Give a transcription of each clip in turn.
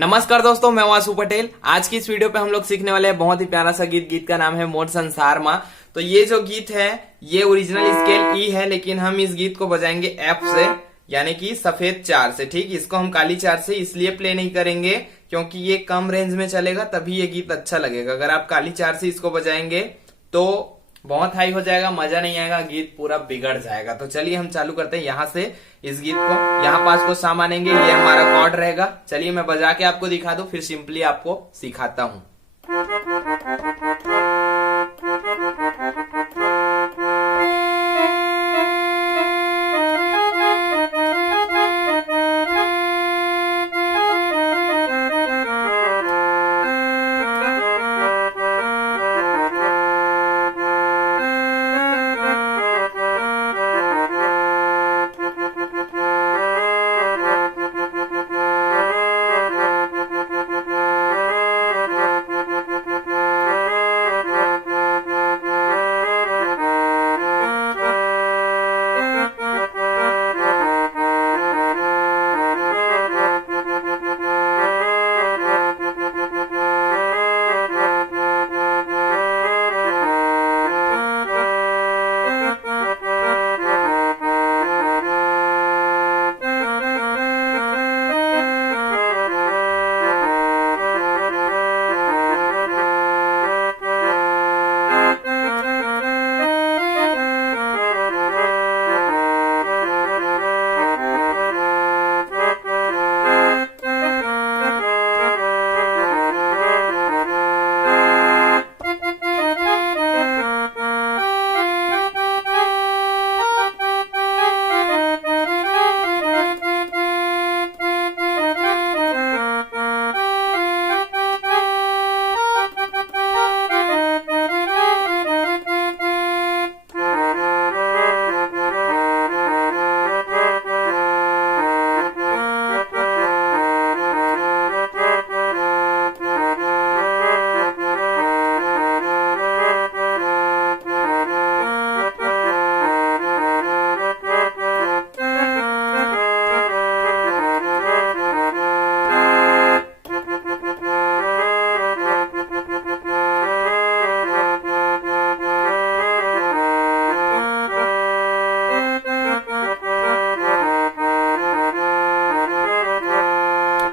नमस्कार दोस्तों, मैं वासु पटेल। आज की इस वीडियो पे हम लोग सीखने वाले हैं बहुत ही प्यारा सा गीत का नाम है मोर संसार माँ। तो ये जो गीत है ये ओरिजिनल स्केल ई है, लेकिन हम इस गीत को बजाएंगे एफ से, यानी कि सफेद चार से। ठीक, इसको हम काली चार से इसलिए प्ले नहीं करेंगे क्योंकि ये कम रेंज में चलेगा, तभी ये गीत अच्छा लगेगा। अगर आप काली चार से इसको बजाएंगे तो बहुत हाई हो जाएगा, मजा नहीं आएगा, गीत पूरा बिगड़ जाएगा। तो चलिए हम चालू करते हैं यहाँ से इस गीत को। यहाँ पांच को सा मानेंगे, ये हमारा कॉर्ड रहेगा। चलिए मैं बजा के आपको दिखा दूं, फिर सिंपली आपको सिखाता हूँ।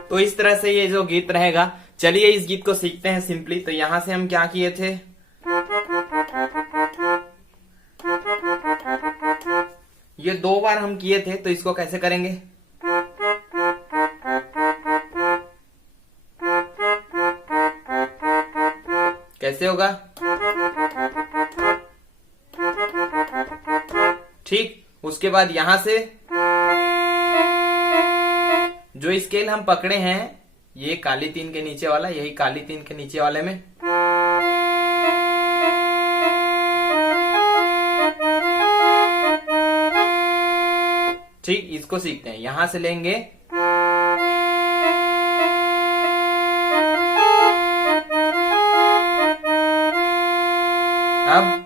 तो इस तरह से ये जो गीत रहेगा। चलिए इस गीत को सीखते हैं सिंपली। तो यहां से हम क्या किए थे, ये दो बार हम किए थे, तो इसको कैसे करेंगे। कैसे होगा, ठीक। उसके बाद यहां से जो स्केल हम पकड़े हैं, ये काली तीन के नीचे वाला, यही काली तीन के नीचे वाले में ठीक, इसको सीखते हैं। यहां से लेंगे अब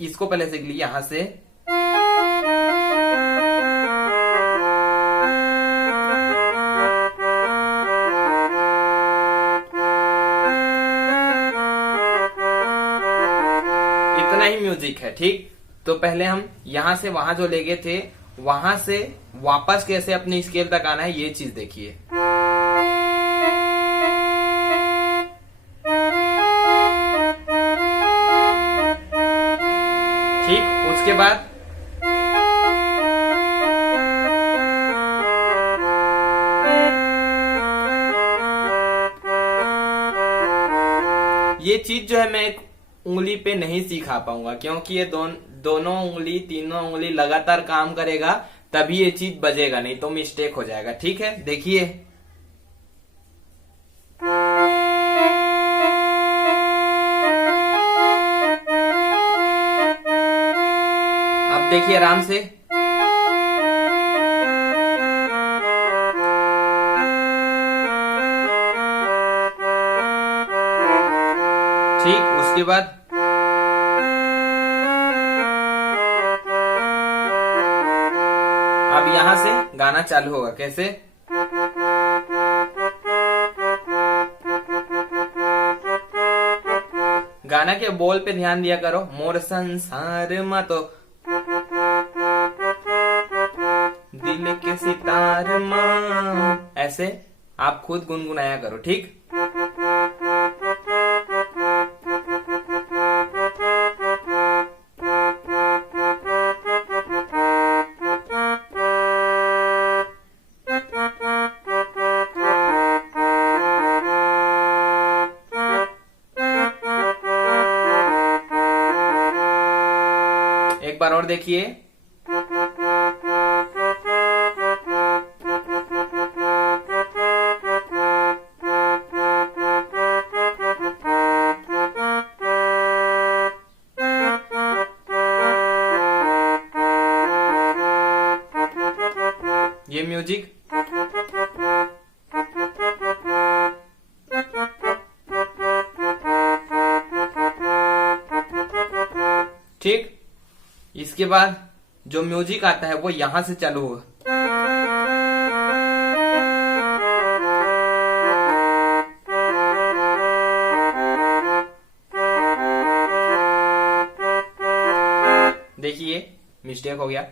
इसको पहले सीख लीजिए यहां से। इतना ही म्यूजिक है, ठीक। तो पहले हम यहां से वहां जो ले गए थे, वहां से वापस कैसे अपने स्केल तक आना है, ये चीज देखिए। ठीक, उसके बाद ये चीज जो है मैं एक उंगली पे नहीं सिखा पाऊंगा, क्योंकि ये दोनों उंगली, तीनों उंगली लगातार काम करेगा, तभी ये चीज बजेगा, नहीं तो मिस्टेक हो जाएगा। ठीक है, देखिए। अब देखिए आराम से। ठीक, उसके बाद अब यहाँ से गाना चालू होगा। कैसे? गाना के बोल पे ध्यान दिया करो। मोर संसार मा तो दिल के सितार मां, ऐसे आप खुद गुनगुनाया करो। ठीक? एक बार और देखिए। ये म्यूजिक ठीक। इसके बाद जो म्यूजिक आता है वो यहां से चालू होगा। देखिए मिस्टेक हो गया।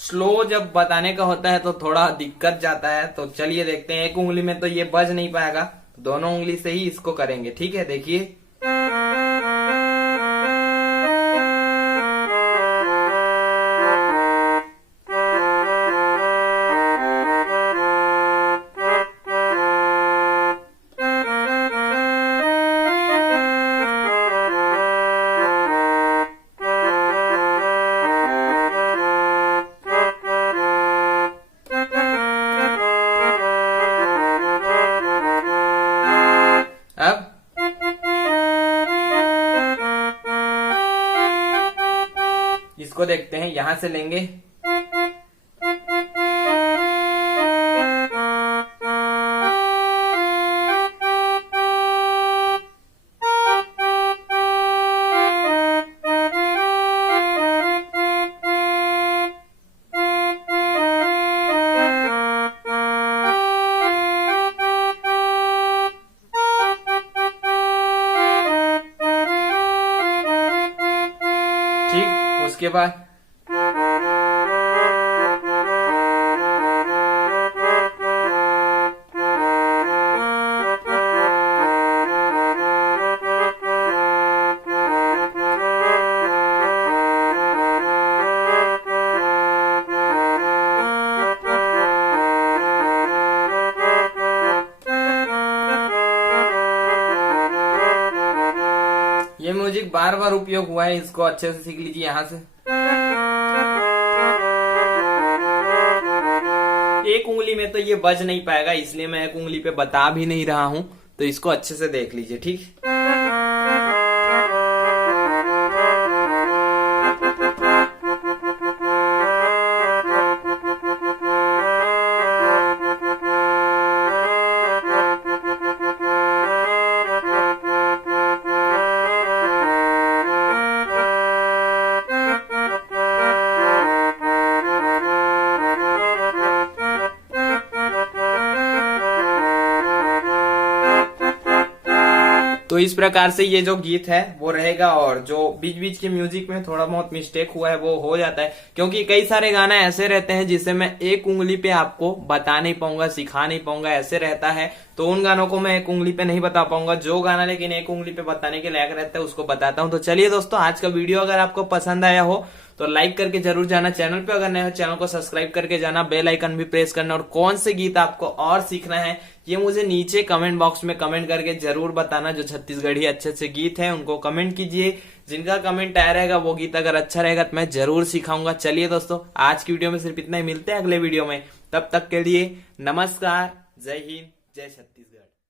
स्लो जब बताने का होता है तो थोड़ा दिक्कत जाता है। तो चलिए देखते हैं। एक उंगली में तो ये बज नहीं पाएगा, दोनों उंगली से ही इसको करेंगे। ठीक है, देखिए। अब इसको देखते हैं, यहां से लेंगे। ठीक, उसके बाद ये म्यूजिक बार बार उपयोग हुआ है, इसको अच्छे से सीख लीजिए। यहाँ से एक उंगली में तो ये बज नहीं पाएगा, इसलिए मैं एक उंगली पे बता भी नहीं रहा हूं, तो इसको अच्छे से देख लीजिए। ठीक, तो इस प्रकार से ये जो गीत है वो रहेगा। और जो बीच बीच के म्यूजिक में थोड़ा बहुत मिस्टेक हुआ है वो हो जाता है, क्योंकि कई सारे गाना ऐसे रहते हैं जिसे मैं एक उंगली पे आपको बता नहीं पाऊंगा, सिखा नहीं पाऊंगा, ऐसे रहता है। तो उन गानों को मैं एक उंगली पे नहीं बता पाऊंगा। जो गाना लेकिन एक उंगली पे बताने के लायक रहता है उसको बताता हूँ। तो चलिए दोस्तों, आज का वीडियो अगर आपको पसंद आया हो तो लाइक करके जरूर जाना। चैनल पे अगर नए हो चैनल को सब्सक्राइब करके जाना, बेल आइकन भी प्रेस करना। और कौन से गीत आपको और सीखना है ये मुझे नीचे कमेंट बॉक्स में कमेंट करके जरूर बताना। जो छत्तीसगढ़ी अच्छे अच्छे गीत हैं उनको कमेंट कीजिए। जिनका कमेंट आया रहेगा वो गीत अगर अच्छा रहेगा तो मैं जरूर सिखाऊंगा। चलिए दोस्तों, आज की वीडियो में सिर्फ इतना ही। मिलते हैं अगले वीडियो में, तब तक के लिए नमस्कार, जय हिंद। जय छत्तीसगढ़।